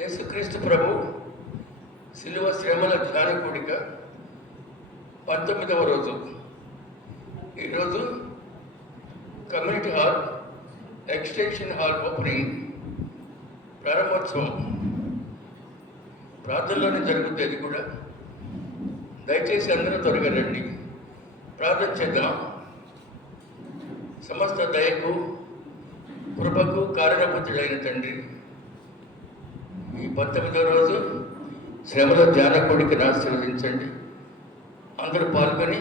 యేసుక్రీస్తు ప్రభు శిలువ శ్రమల ధ్యాన కూడిక 19వ రోజు. ఈరోజు community hall extension hall opening ప్రారంభోత్సవం ప్రార్థనలోనే జరుగుతుంది. అది కూడా దయచేసి అందరూ త్వరగా రండి, ప్రార్థన చేద్దాం. సమస్త దయకు కృపకు కారణభూతుడైన తండ్రి, ఈ 19వ రోజు శ్రమల ధ్యాన కోడికను ఆశీర్వదించండి. అందరూ పాల్గొని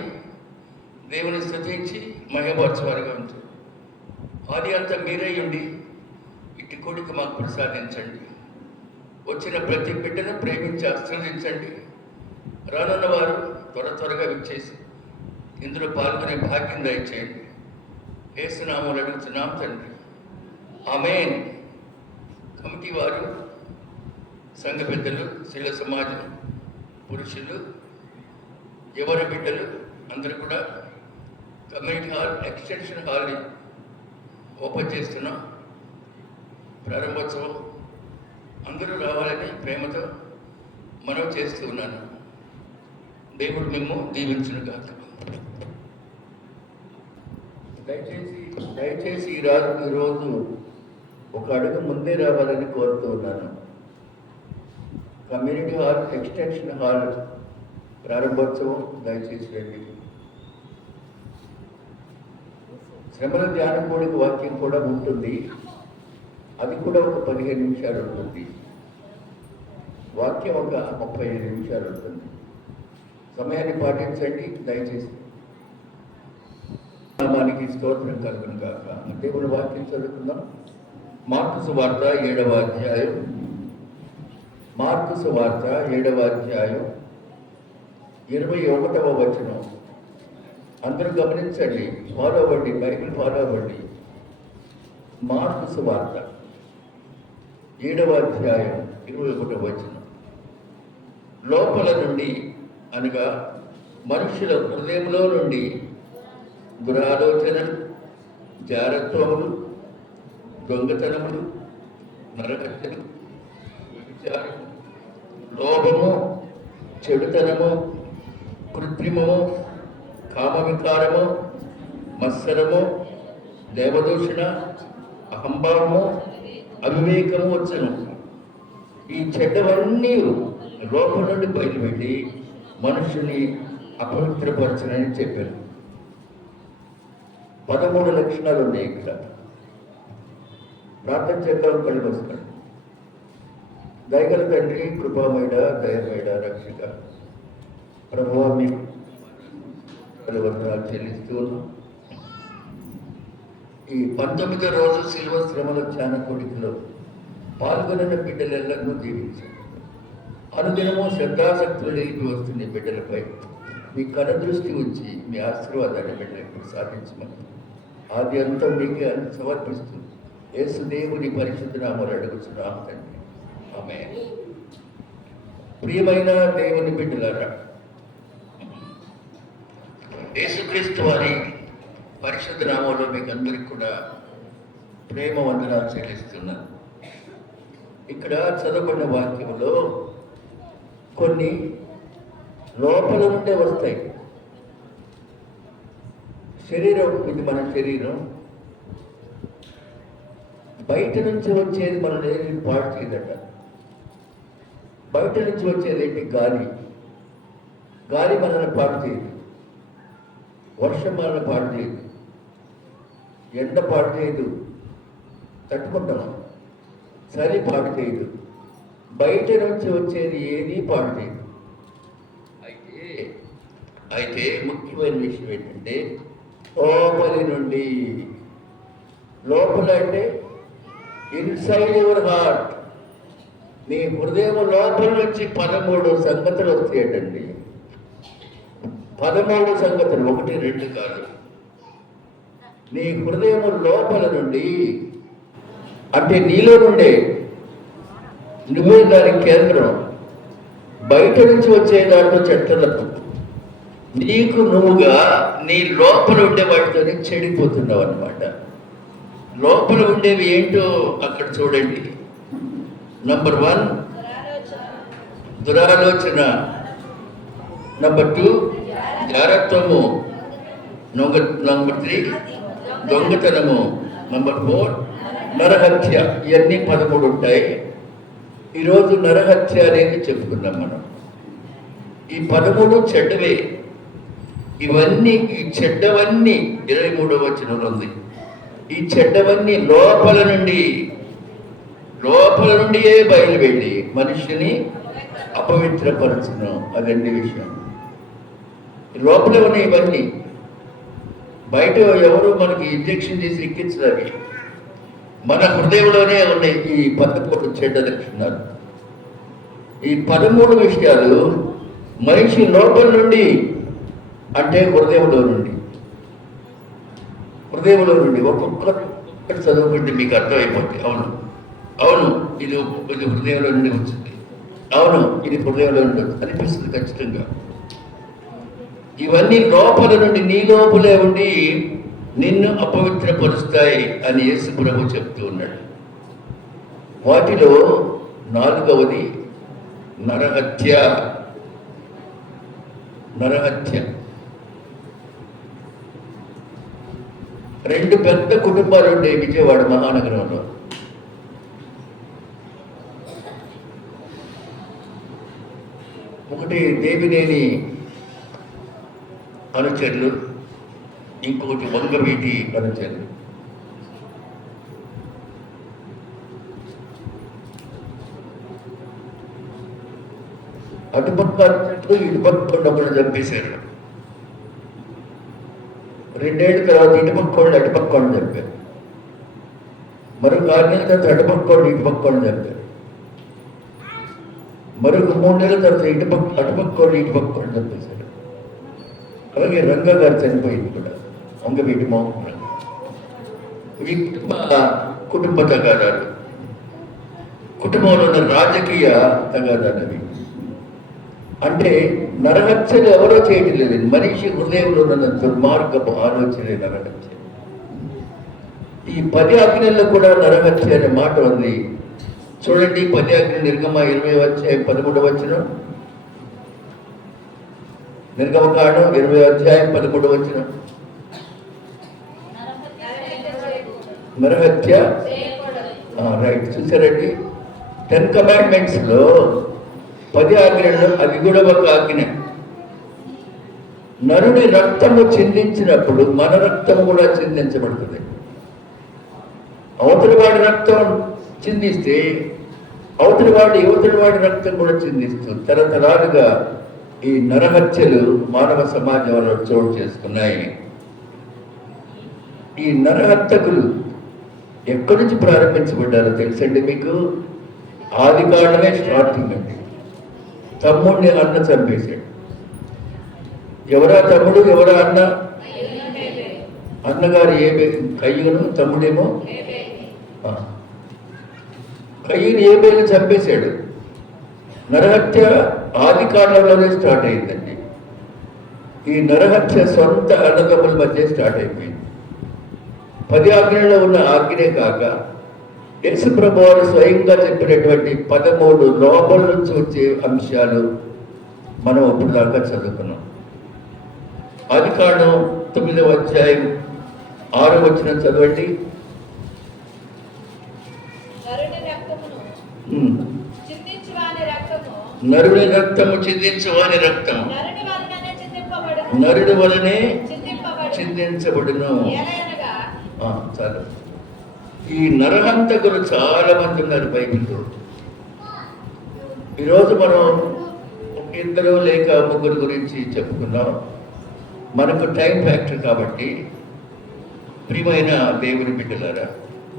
దేవుని స్తుతించి మహిమపరచువారుగా ఉంచండి. ఆది అంతా మీరే ఉండి ఇటు కోడిక మాకు ప్రసాదించండి. వచ్చిన ప్రతి బిడ్డను ప్రేమించి ఆశీర్వదించండి. రానున్న వారు త్వరగా విచ్చేసి ఇందులో పాల్గొనే భాగ్యం దయచేయండి. యేసు నామములో అడుగుతున్నాం తండ్రి, ఆమేన్. కమిటీ వారు, సంఘ పెద్దలు, శిల సమాజం, పురుషులు, యువన బిడ్డలు అందరూ కూడా కమ్యూనిటీ హాల్ ఎక్స్టెన్షన్ హాల్ని ఓపెన్ చేస్తున్నాం. ప్రారంభోత్సవం అందరూ రావాలని ప్రేమతో మనవి చేస్తూ ఉన్నాను. దేవుడు మేము దీవించును గాక. దయచేసి ఈరోజు ఒక అడుగు ముందే రావాలని కోరుతూ ఉన్నాను. కమ్యూనిటీ హాల్ ఎక్స్టెన్షన్ హాల్ ప్రారంభోత్సవం దయచేసి రండి. శ్రమల ధ్యాన కోడిక వాక్యం కూడా ఉంటుంది. అది కూడా ఒక 15 నిమిషాలు ఉంటుంది. వాక్యం ఒక 35 నిమిషాలు ఉంటుంది. సమయాన్ని పాటించండి దయచేసి. నామానికి స్తోత్రం కలుగును కాక. దేవుని వాక్యం చదువుకుందాం. మార్కు సువార్త 7వ అధ్యాయం. మార్కు సువార్త 7వ అధ్యాయం 21వ వచనం. అందరూ గమనించండి, ఫాలో అవ్వండి, బైబిల్ ఫాలో అవ్వండి. మార్కు సువార్త 7వ అధ్యాయం 21వ వచనం. లోపల నుండి అనగా మనుషుల హృదయంలో నుండి దురాలోచనలు, జారత్వములు, దొంగతనములు, నరహత్యలు, వ్యభిచారం, లోభము, చెడుతనము, కృత్రిమము, కామవికారము, మత్సరము, దేవదూషణ, అహంభావము, అవివేకము వచ్చును. ఈ చెడ్డవన్నీ లోపల నుండి బయలుపెట్టి మనుషుని అపవిత్రపరచనని చెప్పారు. 13 లక్షణాలు ఉన్నాయి ఇక్కడ. ప్రార్థన చేద్దాం. కళ్ళు వస్తాడు. దయగల తండ్రి, కృపామయుడ, దయమయుడ, రక్షక ప్రభువా, మీకు వందనాలు చెల్లిస్తూ ఉన్నాం. ఈ 19వ రోజు శిలువ శ్రమల ధ్యాన కోడికలో పాల్గొన్న బిడ్డలెల్లరూ జీవించారు. అనుదినము శ్రద్ధాశక్తులు నిలిపి వస్తున్న బిడ్డలపై మీ కనుదృష్టి ఉంచి మీ ఆశీర్వాదాన్ని బిడ్డలకు సాధించమని ఆది అంతా మీకే సమర్పిస్తూ యేసు దేవుని పరిశుద్ధ నామములో అడుగుతున్నాం తండ్రి, ఆమేన్. ప్రియమైన దేవుని బిడ్డలారా, యేసుక్రీస్తు వారి పరిశుద్ధ నామములో మీకు అందరికీ కూడా ప్రేమ వందనాలు చెల్లిస్తున్నాను. ఇక్కడ చదవబడిన వాక్యంలో కొన్ని లోపల నుండే వస్తాయి. శరీరం, ఇది మన శరీరం. బయట నుంచి వచ్చేది మనల్ని ఏది పాడు చేయదట. బయట నుంచి వచ్చేది ఏంటి? గాలి. గాలి మనల్ని పాడు చేయదు. వర్షం మనల్ని పాడు చేయదు. ఎండ పాడు చేయదు, తట్టుకుంటాం. చలి పాడు చేయదు. బయట నుంచి వచ్చేది ఏది పాడు చేయదు. అయితే ముఖ్యమైన విషయం ఏంటంటే లోపలి నుండి. లోపల అంటే ఇన్సైడ్ యువర్ హార్ట్. నీ హృదయం లోపల నుంచి 13 సంగతులు వస్తాయటండి. 13 సంగతులు, 1, 2 కాదు. నీ హృదయం లోపల నుండి అంటే నీలో నుండే. నువ్వే దాని కేంద్రం. బయట నుంచి వచ్చే దాంట్లో చెట్టలకు నీకు నువ్వుగా నీ లోపల ఉండే వాటితోనే చెడిపోతున్నావు అన్నమాట. లోపల ఉండేవి ఏంటో అక్కడ చూడండి. నంబర్ 1 దురాలోచన, నంబర్ 2 జారత్వము, నంబర్ 3 దొంగతనము, నంబర్ 4 నరహత్య. ఇవన్నీ 13 ఉంటాయి. ఈరోజు నరహత్య అనేది చెప్పుకున్నాం మనం. ఈ 13 చెడ్డవే. ఇవన్నీ, ఈ చెడ్డవన్నీ 23వ వచనంలో ఉంది. ఈ చెడ్డవన్నీ లోపల నుండియే బయలు వెళ్ళి మనిషిని అపవిత్రపరచును. అదండి విషయం. లోపల ఉన్న ఇవన్నీ బయట ఎవరు మనకి ఇంజెక్షన్ చేసి ఎక్కించడానికి, మన హృదయంలోనే ఉన్నాయి ఈ 13 చెడ్డ లక్షణాలు. ఈ 13 విషయాలు మనిషి లోపల నుండి, అంటే హృదయంలో నుండి ఒక్కొక్కటి చదువుకుంటే మీకు అర్థమైపోతుంది. అవును ఇది హృదయంలో నుండి వచ్చింది, అవును ఇది హృదయంలో నుండి అనిపిస్తుంది ఖచ్చితంగా. ఇవన్నీ లోపల నుండి, నీ లోపలే ఉండి నిన్ను అపవిత్రపరుస్తాయి అని యేసు ప్రభు చెప్తూ ఉన్నాడు. వాటిలో 4వది నరహత్య. 2 పెద్ద కుటుంబాలు ఉండే విజయవాడ మహానగరంలో. ఒకటి దేవినేని అనుచరులు, ఇంకొకటి వంగవీటి అనుచరులు. అటుపక్క ఇటుపక్క ఒకళ్ళు చంపేశారు. 2 ఏళ్ళ తర్వాత ఇటుపక్క వాళ్ళు అటుపక్క వాళ్ళు చంపారు. మరొక 6 నెలల తర్వాత అటుపక్క వాళ్ళు ఇటుపక్క వాళ్ళు చంపారు. మరొక 3 నెలల తర్వాత అటుపక్క వాళ్ళు ఇటుపక్క వాళ్ళు చంపేశారు. అలాగే రంగా గారు చనిపోయింది కూడా, వంగవీటి మోహన్ రంగ. ఈ కుటుంబ తగాదాలు, కుటుంబంలో ఉన్న రాజకీయ తగాదాలు అవి. అంటే నరహత్యలు ఎవరో చేయటం లేదండి, మనిషి హృదయంలో ఉన్న దుర్మార్గపు ఆలోచనే నరహత్య. ఈ 10 ఆజ్ఞల్లో కూడా నరహత్య అనే మాట ఉంది. చూడండి, 10 ఆజ్ఞలు నిర్గమ 20వ అధ్యాయం 13వ వచనం, నిర్గమకాండం 20వ అధ్యాయం 13వ వచనం. నరహత్య రైట్, చూసారండి. 10 కమాండ్మెంట్స్ లో 10 ఆజ్ఞలు అది కూడా ఒక ఆజ్ఞ. నరుని రక్తము చిందించినప్పుడు మన రక్తము కూడా చిందించబడుతుంది. అవతలి వాడి రక్తం చిందిస్తే అవతలి వాడి రక్తం కూడా చిందిస్తూ తరతరాలుగా ఈ నరహత్యలు మానవ సమాజంలో చోటు చేసుకున్నాయి. ఈ నరహత్యకులు ఎక్కడి నుంచి ప్రారంభించబడ్డారో తెలుసండి మీకు? ఆది కాండమే స్టార్టింగ్ అండి. తమ్ముడిని అన్న చంపేశాడు. ఎవరా తమ్ముడు, ఎవరా అన్న? అన్నగారు కయ్యూను, తమ్ముడేమో కయ్యూను ఏబేలు చంపేశాడు. నరహత్య ఆది కాండంలోనే స్టార్ట్ అయిందండి. ఈ నరహత్య సొంత అన్నదమ్ముల మధ్య స్టార్ట్ అయిపోయింది. 10 ఆజ్ఞల్లో ఉన్న ఆజ్ఞనే కాక యేసు ప్రభువు స్వయంగా చెప్పినటువంటి 13 లోపల నుంచి వచ్చే అంశాలు మనం ఇప్పుడు దాకా చదువుకున్నాం. ఆది కాండం 9వ అధ్యాయం 6వ వచనం చదవండి. నరుని రక్తము చిందించువాని రక్తము నరుడి వలనే చిందించబడును. చాలు. ఈ నరహంతకులు చాలా మంది ఉన్నారు బైబిల్లో. ఈరోజు మనం 2 లేక 3 గురించి చెప్పుకున్నాం. మనకు టైం ఫ్యాక్టర్ కాబట్టి ప్రియమైన దేవుని బిడ్డలారా,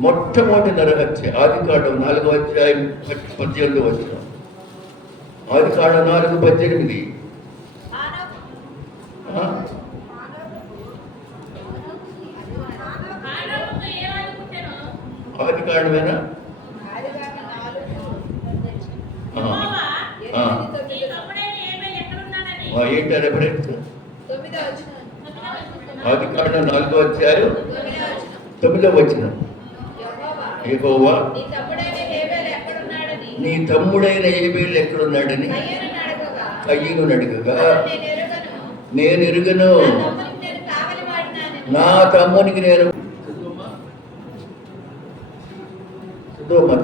మొట్టమొదటి నరహత్య ఆది కాండం 4వ అధ్యాయం 18వ వచనం. ఆది కాండం 4:18. ఆది కాండమేనా? ఏంటి రెఫరెన్స్? ఆది కాండం 4వ అధ్యాయం 9వ వచనం. యెహోవా నీ తమ్ముడైన ఏబేలు ఎక్కడున్నాడని కయ్యను అడగగా నేను ఎరుగను, నా తమ్మునికి నేను చదువు.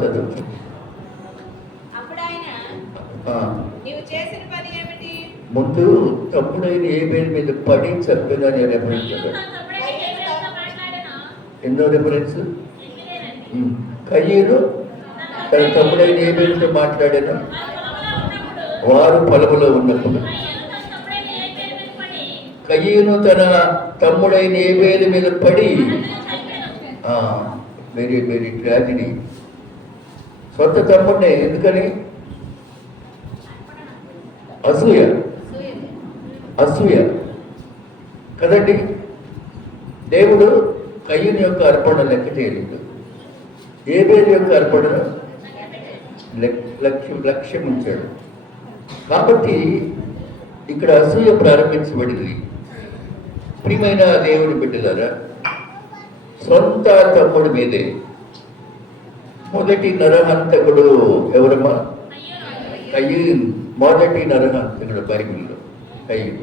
ముందు తమ్ముడైన ఏబేలు మీద పడి చంపినా నేను రెఫరెన్స్ ఎన్నో రెఫరెన్స్. కయ్యను తన తమ్ముడైన ఏబేలుతో మాట్లాడాను. వారు పొలములో ఉన్నప్పుడు కయ్యను తన తమ్ముడైన ఏబేలు మీద పడి, వెరీ వెరీ ట్రాజడీ. సొంత తమ్ముడినే, ఎందుకని? అసూయ కదండి. దేవుడు కయ్యను యొక్క అర్పణ లెక్క చేయలేదు, ఏబేలు యొక్క అర్పణ లక్ష్యం ఉంచాడు. కాబట్టి ఇక్కడ అసూయ ప్రారంభించబడింది. ప్రియమైన దేవుని బిడ్డలారా, సొంత తమ్ముడి మీదే మొదటి నరహంతకుడు ఎవరమ్మా? కయ్యను. మొదటి నరహంతకుడు బైబిల్లో కయ్యను.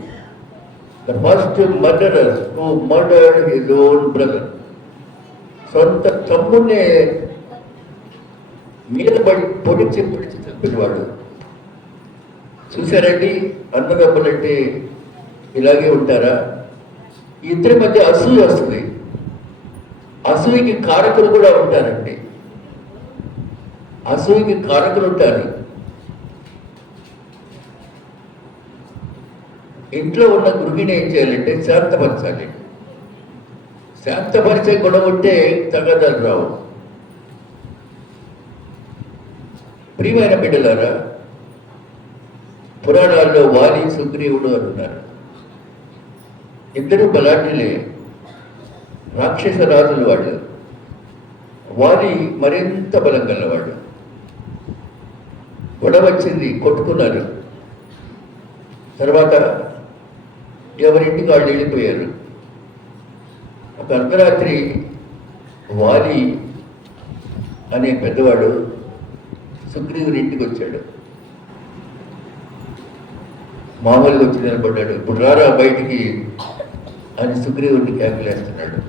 The first murderer who murdered his own brother. సొంత తమ్ముడినే మీద పొడిచి చంపినవాడు. చూశారండి, అన్నదమ్ములంటే ఇలాగే ఉంటారా? ఇద్దరి మధ్య అసూయ వస్తుంది. అసూయకి కారకులు కూడా ఉంటారండి. అసూయకి కారకులు ఉంటారు. ఇంట్లో ఉన్న గృహిణి ఏం చేయాలంటే శాంతపరచాలి. శాంతపరిచే గొడవ ఉంటే తగదలు రావు. ప్రియమైన బిడ్డలారా, పురాణాల్లో వాలి సుగ్రీవుడు అని ఉన్నారు. ఇద్దరు బలాఢ్యులే, రాక్షస రాజులు వాళ్ళు. వాలి మరింత బలం గలవాడు. గొడవ వచ్చింది, కొట్టుకున్నారు. తర్వాత ఎవరింటికి వాళ్ళు వెళ్ళిపోయారు. ఒక అర్ధరాత్రి వాలి అనే పెద్దవాడు సుగ్రీవుని ఇంటికి వచ్చాడు. మామూలుగా వచ్చి నిలబడ్డాడు. ఇప్పుడు రారా బయటికి అని సుగ్రీవుడిని కేకలేస్తున్నాడు.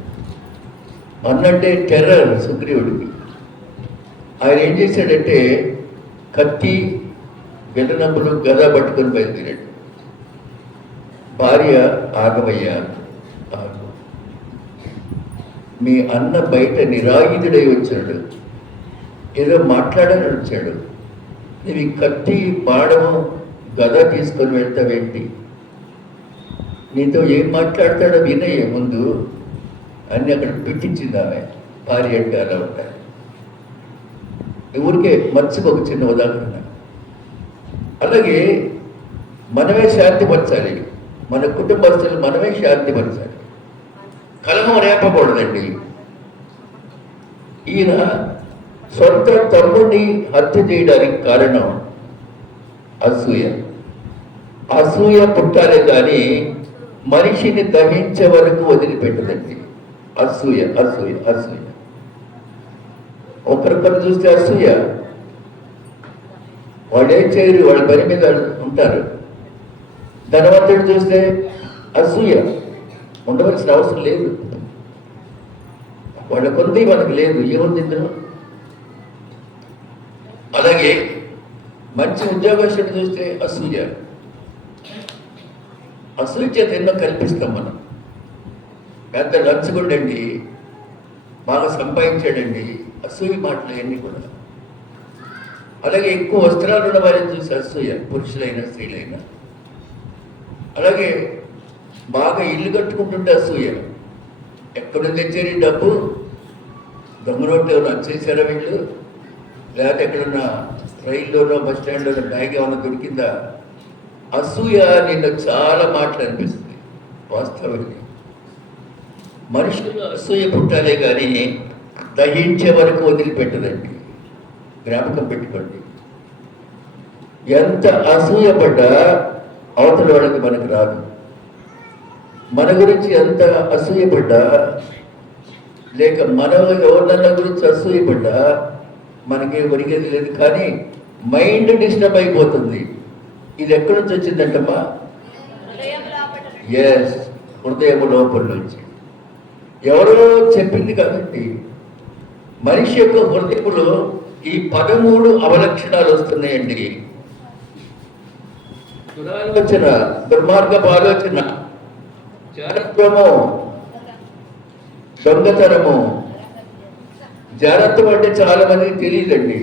అన్నంటే టెర్రర్ సుగ్రీవుడికి. ఆయన ఏం చేశాడంటే కత్తి, గెలనప్పులు, గద పట్టుకొని బయలుదేరాడు. భార్య, ఆగమయ్యా, ఆగు, మీ అన్న బయట నిరాయుధుడై వచ్చాడు, ఏదో మాట్లాడాలని వచ్చాడు, నీవి కత్తి, బాణము, గద తీసుకొని వెళ్తావేంటి? నీతో ఏం మాట్లాడతాడో వినయ్యే ముందు అన్ని అక్కడ పెట్టించింది ఆమె. భార్య అంటే అలా ఉంటాయి. ఊరికే మర్చిపోక చిన్న ఉదాహరణ. అలాగే మనమే శాంతిపరచాలి, మన కుటుంబస్తులు మనమే శాంతిపరచాలి. కలహం రేపకూడదండి. ఈయన సొంత తమ్ముడిని హత్య చేయడానికి కారణం అసూయ. అసూయ పుట్టాలే కానీ మనిషిని దహించే వరకు వదిలిపెట్టదండి. అసూయ అసూయ అసూయ. ఒకరికొకరు చూస్తే అసూయ, వాళ్ళు ఏం చేయరు, వాళ్ళ పని మీద ఉంటారు. ధనవంతుడు చూస్తే అసూయ, ఉండవలసిన అవసరం లేదు, వాళ్ళ కొంది మనకు లేదు, ఏముంది ఇందులో. అలాగే మంచి ఉద్యోగస్తుడు చూస్తే అసూయ. అసూయ చేత ఎన్నో కల్పిస్తాం మనం. పెద్ద లంచుకుండండి, బాగా సంపాదించాడండి, అసూయ మాటలు అన్నీ కూడా. అలాగే ఎక్కువ వస్త్రాలు ఉన్న వారిని చూసి అసూయ, పురుషులైనా స్త్రీలైనా. అలాగే బాగా ఇల్లు కట్టుకుంటుంటే అసూయ. ఎక్కడ తెచ్చారు డబ్బు? దొంగ రోడ్లు ఏమైనా వచ్చేసారా వీళ్ళు? లేకపోతే ఎక్కడున్నా రైల్లోనో బస్ స్టాండ్లోనో బ్యాగ్ ఏమైనా దొరికిందా? అసూయ నిన్ను చాలా మాటలు అనిపిస్తుంది. వాస్తవం మనుషులు అసూయ పుట్టాలే కానీ దహించే వరకు వదిలిపెట్టదండి. జ్ఞాపకం పెట్టుకోండి. ఎంత అసూయపడ్డా అవతల వాళ్ళకి మనకు రాదు. మన గురించి ఎంత అసూయపడ్డా, లేక మన ఎవరినన్నా గురించి అసూయపడ్డా మనకే ఒరిగేది లేదు. కానీ మైండ్ డిస్టర్బ్ అయిపోతుంది. ఇది ఎక్కడి నుంచి వచ్చిందంటమ్మా? ఎస్, హృదయం లోపల నుంచి. ఎవరో చెప్పింది కదండి. మనిషి యొక్క హృదయంలో ఈ 13 అవలక్షణాలు వస్తున్నాయండి. దురాలోచన, దుర్మార్గపు ఆలోచన, జారత్వము, దొంగతనము. జారత్వం అంటే చాలా మందికి తెలియదండి.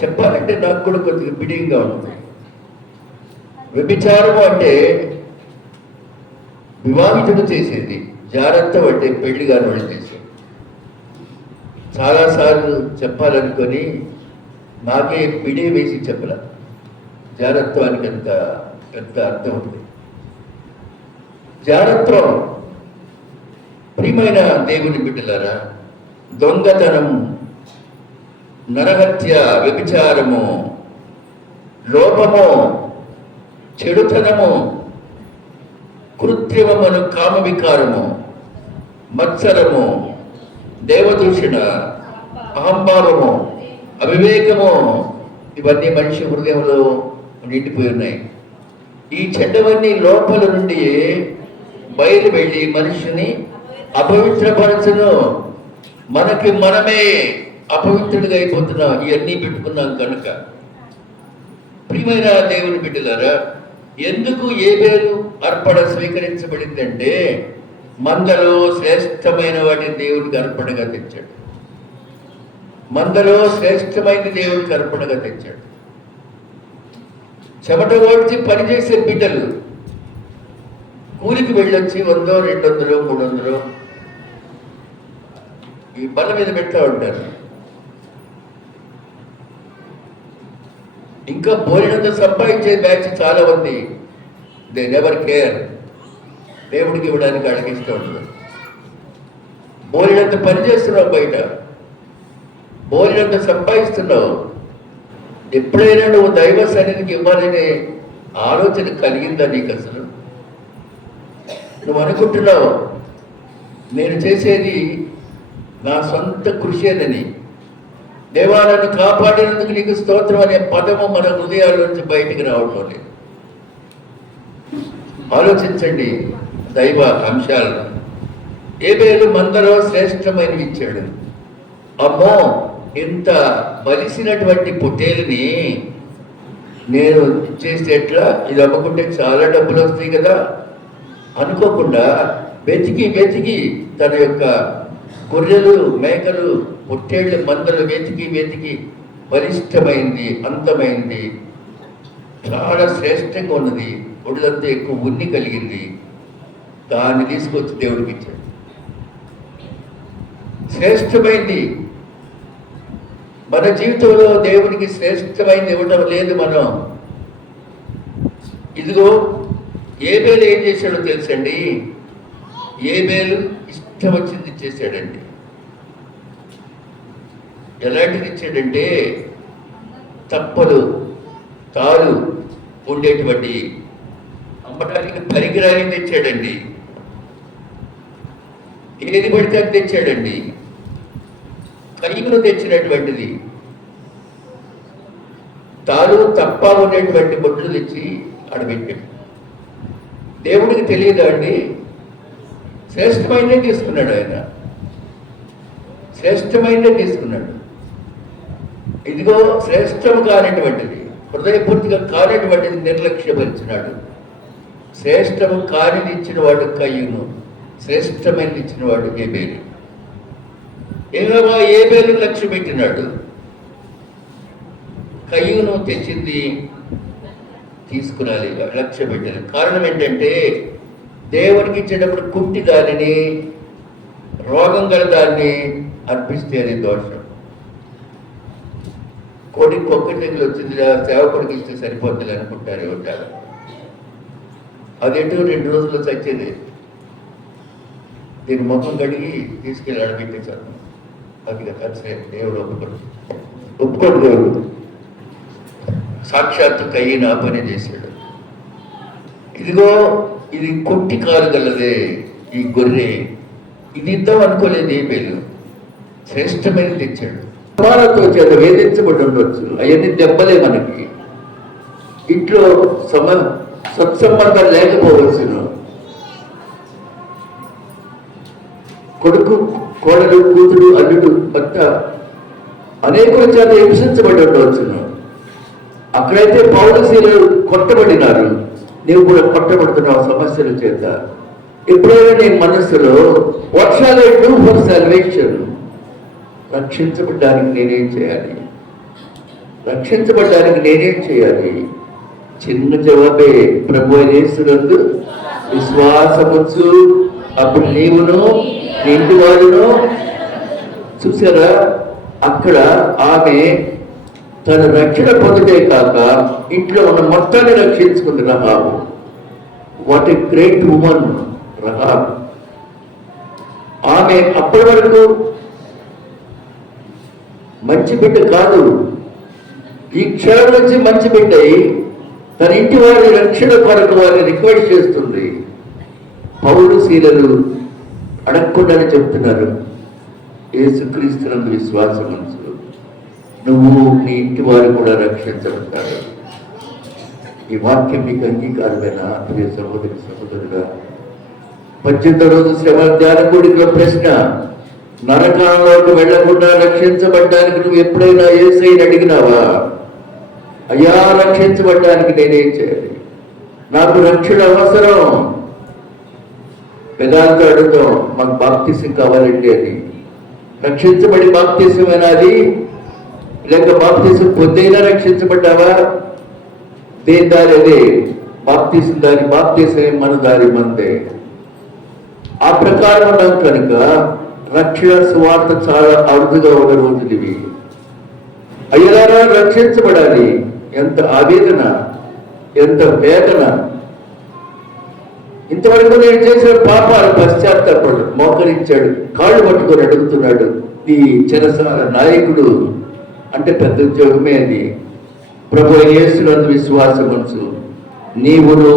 చెప్పాలంటే నాకు కూడా కొద్దిగా బిడియంగా ఉంటుంది. వ్యభిచారము అంటే వివాహితుడు చేసేది, జారత్వం అంటే పెళ్లి కాని వాళ్ళు చేసేది. చాలాసార్లు చెప్పాలనుకొని నాకే పిడి వేసి చెప్పలే. జారత్వానికి ఎంత పెద్ద అర్థం ఉంది. జారత్వం, ప్రియమైన దేవుని బిడ్డలారా, దొంగతనం, నరహత్య, వ్యభిచారము, లోపము, చెడుతనము, కృత్రిమమును, కామ వికారము, మత్సరము, దేవదూషణ, అహంభావము, అవివేకము, ఇవన్నీ మనిషి హృదయంలో నిండిపోయి ఉన్నాయి. ఈ చెడ్డవన్నీ లోపల నుండి బయలు వెళ్ళి మనిషిని అపవిత్రపరచును. మనకి మనమే అపవిత్రుడిగా అయిపోతున్నాం ఇవన్నీ పెట్టుకున్నాం కనుక. ప్రియమైన దేవుని బిడ్డలారా, ఎందుకు ఏబేలు అర్పణ స్వీకరించబడిందంటే మందలో శ్రేష్టమైన వాటిని దేవుడికి అర్పణగా తెచ్చాడు. మందలో శ్రేష్టమైన దేవుడికి అర్పణగా తెచ్చాడు. చెమట ఓడ్చి పనిచేసే బిడ్డలు కూలికి వెళ్ళొచ్చి 100, 200, 300 ఈ బల్ల మీద పెడతా ఉంటారు. ఇంకా బోలినంత సంపాదించే బ్యాచ్ చాలా మంది, దే నెవర్ కేర్. దేవుడికి ఇవ్వడానికి అడిగిస్తూ ఉంటుంది. బోలినంత పని చేస్తున్నావు, బయట బోలినంత సంపాదిస్తున్నావు. ఎప్పుడైనా నువ్వు దైవ సన్నిధికి ఇవ్వాలనే ఆలోచన కలిగిందా నీకు? అసలు నువ్వు అనుకుంటున్నావు నేను చేసేది నా సొంత కృషి అని. దేవా, నన్ను కాపాడినందుకు నీకు స్తోత్రం అనే పదము మన హృదయాల నుంచి బయటికి రావటం లేదు. ఆలోచించండి దైవ అంశాలను. ఏబేలు మందలో శ్రేష్టమైనవి ఇచ్చాడు. అమ్మో, ఇంత బలిసినటువంటి పొట్టేలుని నేను ఇచ్చేస్తే ఎట్లా, ఇది అమ్ముకుంటే చాలా డబ్బులు వస్తాయి కదా అనుకోకుండా వెతికి వెతికి తన యొక్క గొర్రెలు, మేకలు, పొట్టేళ్ళు, మందలు వెతికి వెతికి బలిష్టమైంది, అందమైంది, చాలా శ్రేష్టంగా ఉన్నది, ఒళ్ళంతా ఎక్కువ ఉన్ని కలిగింది. దాన్ని తీసుకొచ్చి దేవుడికి ఇచ్చాడు. శ్రేష్టమైంది. మన జీవితంలో దేవునికి శ్రేష్టమైంది ఇవ్వటం లేదు మనం. ఇదిగో ఏబేలు ఏం చేశాడో తెలుసండి. ఏబేలు ఇష్టం వచ్చింది ఇచ్చేసాడండి. ఎలాంటిది ఇచ్చాడంటే తప్పలు, తాలు ఉండేటువంటి అమ్మడానికి పరికరాన్ని తెచ్చాడండి. ఏది పడితే అది తెచ్చాడండి. కయ్యను తెచ్చినటువంటిది తాలు తప్ప ఉండేటువంటి బొట్లు తెచ్చి ఆడబెట్టాడు. దేవుడికి తెలియదా అండి? శ్రేష్టమైనదే తీసుకున్నాడు ఆయన. శ్రేష్టమైనదే తీసుకున్నాడు. ఇదిగో శ్రేష్టము కానిటువంటిది, హృదయపూర్తిగా కానిటువంటిది నిర్లక్ష్యపరిచినాడు. శ్రేష్టము కానిది ఇచ్చిన వాడు కయ్యూను, శ్రేష్టమైనది ఇచ్చిన వాడు ఏబేలు. ఏబేలు లక్ష్య పెట్టినాడు. కయ్యూను తెచ్చింది తీసుకురాలి, లక్ష్య పెట్టాలి. కారణం ఏంటంటే దేవుడికి ఇచ్చేటప్పుడు కుంటి దానిని, రోగం గల దాన్ని అర్పిస్తే అది దోషం. కోడికి కుక్క తెగులు వచ్చింది, సేవకుడికి ఇస్తే సరిపోతుంది అనుకుంటారు ఉంటారు. అది ఎటు 2 రోజుల్లో చచ్చేది. దీని ముఖం కడిగి తీసుకెళ్ళి అడబెట్టేశారు. అది కదా సరే, దేవుడు ఒప్పుకోడు దేవుడు. సాక్షాత్తు కయ్యను ఆ పని చేశాడు. ఇదిగో ఇది కొట్టి కాలు గలదే ఈ గొర్రె, ఇది ఇద్దాం అనుకోలేదు ఏబేలు. శ్రేష్టమైన తెచ్చాడు. సమానత్వం చేత వేధించబడి ఉండవచ్చు. అవన్నీ దెబ్బలే మనకి. ఇంట్లో సత్సంబంధం లేకపోవచ్చును. కొడుకు, కోడలు, కూతురు, అల్లుడు, భర్త అనేకుల చేత హింసించబడి ఉండవచ్చును. అక్కడైతే పౌరశీలు కొట్టబడినారు, నీవు కూడా కొట్టబడుతున్నావు సమస్యల చేత. ఎప్పుడైనా నీ మనస్సులో what shall I do for salvation, రక్షించబడ్డానికి నేనేం చేయాలి, రక్షించబడ్డానికి నేనేం చేయాలి? చిన్న జవాబే, ప్రభు యేసునందు విశ్వాసముంచు, అప్పుడు నీవును నీ ఇంటి వారును. చూసారా, అక్కడ ఆమె తన రక్షణ పొందితే కాక ఇంట్లో ఉన్న మొత్తాన్ని రక్షించుకుంది Rahab. What a great woman Rahab. ఆమె అప్పటి వరకు మంచి బిడ్డ కాదు, ఈ క్షణం నుంచి మంచి బిడ్డ తన ఇంటి వారి రక్షణ కొరకు వారిని రిక్వెస్ట్ చేస్తుంది. పౌలు శీలలు అడగకుండానే చెప్తున్నారు, యేసుక్రీస్తునందు విశ్వాసం ఉంచు, నువ్వు నీ ఇంటి వారు కూడా రక్షించబడతారు. ఈ వాక్యం మీకు అంగీకారమైన ప్రియ సహోదరి సహోదరుగా, 18వ రోజు శ్రమ ధ్యాన కూడికలో ప్రశ్న, నరకంలోకి వెళ్లకుండా రక్షించబడ్డానికి నువ్వు ఎప్పుడైనా యేసయ్యని అడిగినావా? అయ్యా, రక్షించబడ్డానికి నేనేం చేయాలి? నాకు రక్షణ అవసరం. పెదాలతో అడుగుతాం, మాకు బాప్తిసం కావాలండి అని. రక్షించబడి బాప్తిసమేనా అది? లేక బాప్తిసం పొందైనా రక్షించబడ్డావా? దేని దారి అదే, బాప్తిసం దారి, బాప్తిసమే మన దారి మందే. ఆ ప్రకారం ఉన్నాం కనుక రక్షణ సువార్త చాలా అరుదుగా ఉన్న రోజులు ఇవి. అయ్యలారా, రక్షించబడాలి. ఎంత ఆవేదన, ఎంత వేదన. ఇంతవరకు నేను చేసిన పాపాలు పశ్చాత్తాపడు, మోకరించాడు, కాళ్ళు పట్టుకొని అడుగుతున్నాడు. ఈ చెరసాల నాయకుడు అంటే పెద్ద ఉద్యోగమే అది. ప్రభు యేసునందు విశ్వాసం ఉంచు, నీవును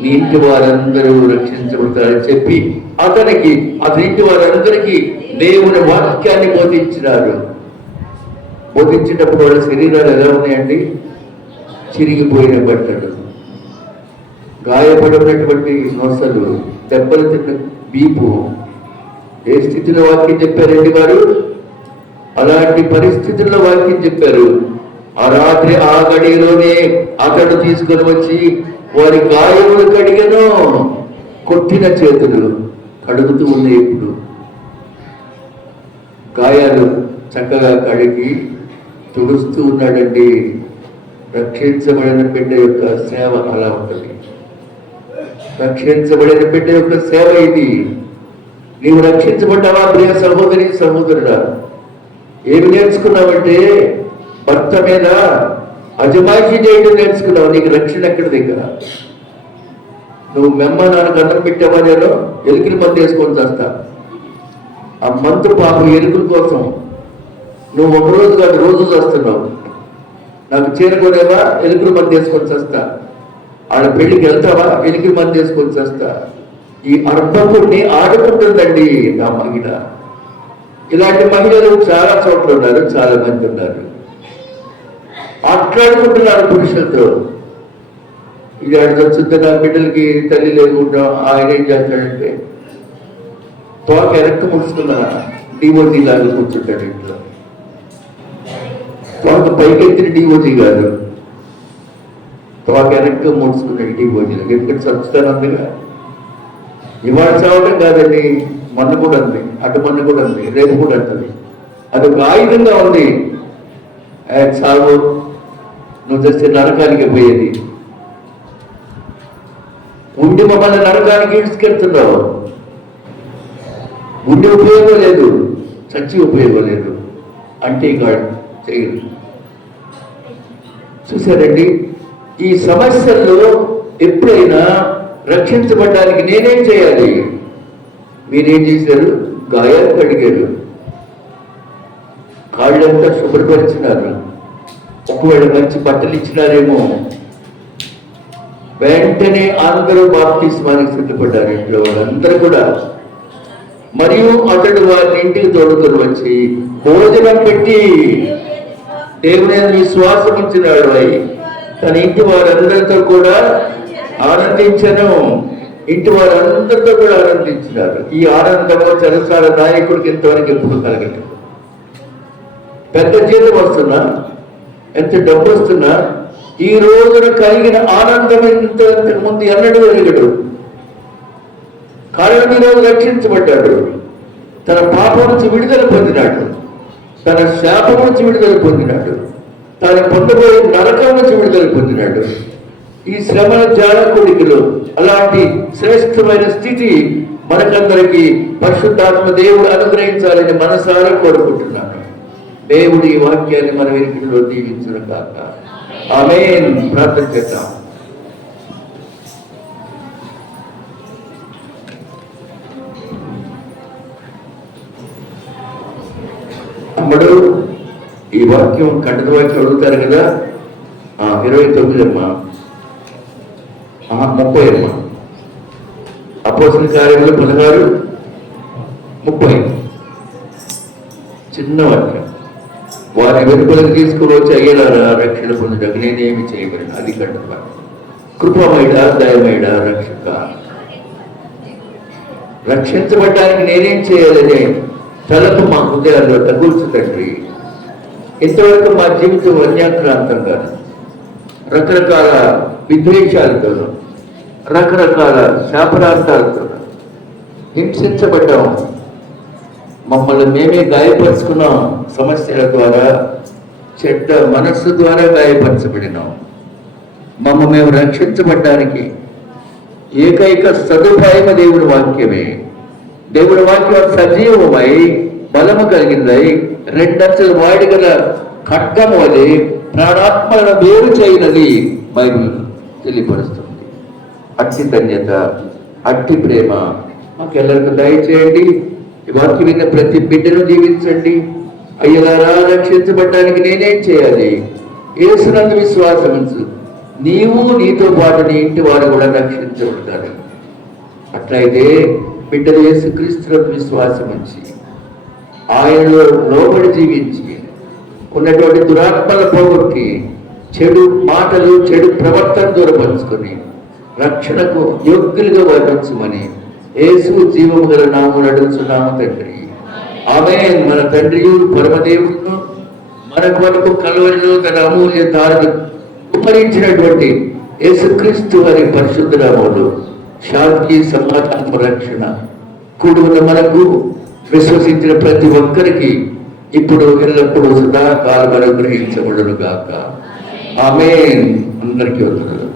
నీ ఇంటి వారందరూ రక్షించబడతారని చెప్పి అతని ఇంటి వారందరికీ దేవుని వాక్యాన్ని బోధించినారు. బోధించేటప్పుడు వాళ్ళ శరీరాలు ఎలా ఉన్నాయండి? చిరిగిపోయిన బట్టలు, గాయపడినటువంటి నొసలు, దెబ్బలు తిన్న వీపు. ఏ స్థితిలో వాక్యం చెప్పారండి వారు? అలాంటి పరిస్థితుల్లో వాక్యం చెప్పారు. ఆ రాత్రి ఆ గడిలోనే అతడు తీసుకొని వచ్చి వారి గాయములు కడిగను. కొట్టిన చేతులు కడుగుతూ ఉన్నాయి. ఇప్పుడు గాయాలు చక్కగా కడిగి తుడుస్తూ ఉన్నాడండి. రక్షించబడిన బిడ్డ యొక్క సేవ అలా ఉంటుంది. రక్షించబడిన బిడ్డ యొక్క సేవ ఇది. నీవు రక్షించబడ్డావా ప్రియ సహోదరి సహోదరుడా? ఏమి నేర్చుకున్నావంటే, భర్త మీద అజమాయిషీ చేయడం నేర్చుకున్నావు. నీకు రక్షణ ఎక్కడ దగ్గర? నువ్వు మెమ్మ నాన్నకు అన్నం పెట్టావా? నేను ఎలుకల మందు వేసుకొని చేస్తా. ఆ మందు పాపం ఎలుకల కోసం నువ్వు ఒక రోజు కాదు రోజు చేస్తున్నావు. నాకు చేరుకోలేవా? ఎలుకల మందు వేసుకొని చేస్తా. ఆడ పెళ్లికి వెళ్తావా? ఎలుకల మందు వేసుకొని చేస్తా. ఈ అర్భకుడిని ఆడుకుంటుందండి నా మహిళ. ఇలాంటి మహిళలు చాలా చోట్ల ఉన్నారు, చాలా మంది ఉన్నారు. ఆట్లాడుకుంటున్నారు పురుషులతో. ఇది అడగొచ్చుంటే నా బిడ్డలకి తల్లి లేకుండా ఆయన ఏం చేస్తాడంటే తోక ఎరక్క ముడుచుకున్న డివోజీ లాగా కూర్చుంటాడు ఇంట్లో. తోక పైకెత్తిన డివోజీ కాదు, తోక ఎరక్క ముడుచుకున్నాడు డివోజీలాగా. ఎందుకంటే చచ్చుతాను అందుగా. ఇవాళ చావటం కాదండి, మొన్న కూడా అంది, అటు మొన్న కూడా అంది, రేపు కూడా అంటుంది. అది ఒక ఆయుధంగా ఉంది. చావు, నువ్వు చేస్తే నరకానికి పోయేది. ఉండి మమ్మల్ని నరకానికి తీసుకెళ్తున్నావు. ఉండి ఉపయోగం లేదు, చచ్చి ఉపయోగం లేదు అంటే కాదు చేయదు. చూసారండి, ఈ సమస్యల్లో ఎప్పుడైనా రక్షించబడ్డానికి నేనేం చేయాలి? మీరేం చేశారు? గాయాలు కడిగారు, కాళ్ళంతా శుభ్రపరిచినారు, ఒకవేళ మంచి బట్టలు ఇచ్చినారేమో. వెంటనే అందరూ బాప్తిస్మానికి సిద్ధపడ్డారు. ఇంట్లో వాళ్ళందరూ కూడా మరియు అతడు వారిని ఇంటికి తోడుకొని వచ్చి భోజనం పెట్టి దేవుని విశ్వాసం ఉంచినాడు అయి తన ఇంటి వారందరితో కూడా ఆనందించను. ఇంటి వారందరితో కూడా ఆనందించినారు. ఈ ఆనందము చెరసాల నాయకుడికి ఇంతవరకు ఎప్పుడు కలగలేదు. పెద్ద జీతం వస్తున్నా, ఎంత డబ్బు వస్తున్నా, ఈ రోజున కలిగిన ఆనందం ఇంతకు ముందు ఎన్నడూ ఎరగడు. కారణం ఈ రోజు రక్షించబడ్డాడు. తన పాపం నుంచి విడుదల పొందినాడు, తన శాపం నుంచి విడుదల పొందినాడు, తాను పొందబోయే నరకం నుంచి విడుదల పొందినాడు. ఈ శ్రమల జాలకుడికిలో అలాంటి శ్రేష్టమైన స్థితి మనకందరికీ పరిశుద్ధాత్మ దేవుడు అనుగ్రహించాలని మనసారా కోరుకుంటున్నాను. దేవుడు ఈ వాక్యాన్ని మన వెనుకలో దీవించును గాక. ఆమేన్. ప్రార్థన చేద్దాం. అమ్మడు ఈ వాక్యం ఖండిత వాక్యం అడుగుతారు కదా, 29 అమ్మా, 30 అమ్మా. అపోస్తలుల కార్యములు 16:30. చిన్న వాక్యం. వారి వెలుపలకు తీసుకుని వచ్చి అయ్యేలారా రక్షణ పొందుటకు నేనేమి చేయగలను. అది ఖండిత వాక్యం. కృపమయుడా, దయమయుడా, రక్షక, రక్షించబడ్డానికి నేనేం చేయాలనే తలపు మా హృదయాల్లో తగుల్చు తండ్రి. ఇంతవరకు మా జీవితం అన్యాక్రాంతంగా రకరకాల విద్వేషాలతోనూ రకరకాల శాపరార్థాలతో హింసించబడ్డాం. మమ్మల్ని మేమే గాయపరుచుకున్నాం. సమస్యల ద్వారా, చెడ్డ మనస్సు ద్వారా గాయపరచబడినాం. మేము రక్షించబడ్డానికి ఏకైక సదుపాయం దేవుడి వాక్యమే. దేవుడి వాక్యం సజీవమై బలము కలిగిందై రెండంచెల వాడి గల ఖడ్గము అది ప్రాణాత్మలను వేరు చేయనది బైబిల్ తెలియపరుస్తుంది. అట్టి ధన్యత, అట్టి ప్రేమ మాకెల్లరికి దయచేయండి. ఈ వాక్యం విన్న ప్రతి బిడ్డను దీవించండి. అయ్యలారా, రక్షించబడ్డానికి నేనేం చేయాలి? యేసునందు విశ్వాసం ఉంచు, నీవు నీతో పాటు నీ ఇంటి వారు కూడా రక్షించబడతారు. అట్లయితే బిడ్డలు యేసుక్రీస్తునందు విశ్వాసం ఉంచి ఆయనలో లోబడి జీవించి ఉన్నటువంటి దురాత్మల పోగొట్టి చెడు మాటలు, చెడు ప్రవర్తన దూరపరుచుకొని రక్షణకు యోగ్యులుగా వర్ణించమని యేసు జీవము గల నామమున అడుగుచున్నాము తండ్రి. ఆమేన్. మన తండ్రియు పరమదేవుడును మన కొరకు కల్వరిలో తన అమూల్య ధారను కుమ్మరించినటువంటి యేసుక్రీస్తు వారి పరిశుద్ధ నామములో శాంతి, సమాధానం, రక్షణ కూడి ఉన్న మనకు విశ్వసించిన ప్రతి ఒక్కరికి ఇప్పుడు ఎల్లప్పుడూ సదాకాలం అనుగ్రహించబడును గాక. ఆమేన్. అందరికీ వందనాలు.